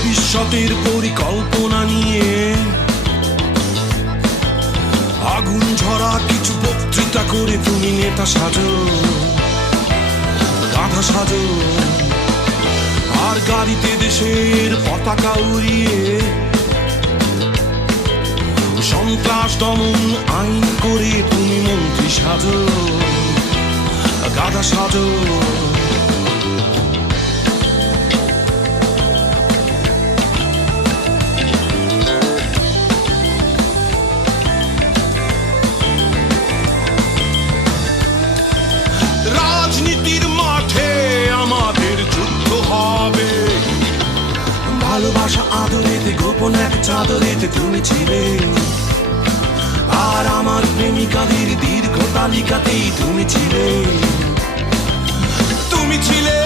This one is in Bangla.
ভবিষ্যতের পরিকল্পনা নিয়ে আগুন ঝরা কিছু বক্তৃতা করে তুমি নেতা সাজো, গাধা সাজো। আর গাড়িতে দেশের পতাকা উড়িয়ে সন্ত্রাস দমন আইন করে তুমি মন্ত্রী সাজো, গাধা সাজো। রাজনীতির মাঠে আমাদের যুদ্ধ হবে, ভালোবাসা আদরেতে গোপন এক চাদরেতে তুমি ছিলে। আর আমার প্রেমিকাদের দীর্ঘ তালিকাতেই তুমি ছিলে, তুমি ছিলে।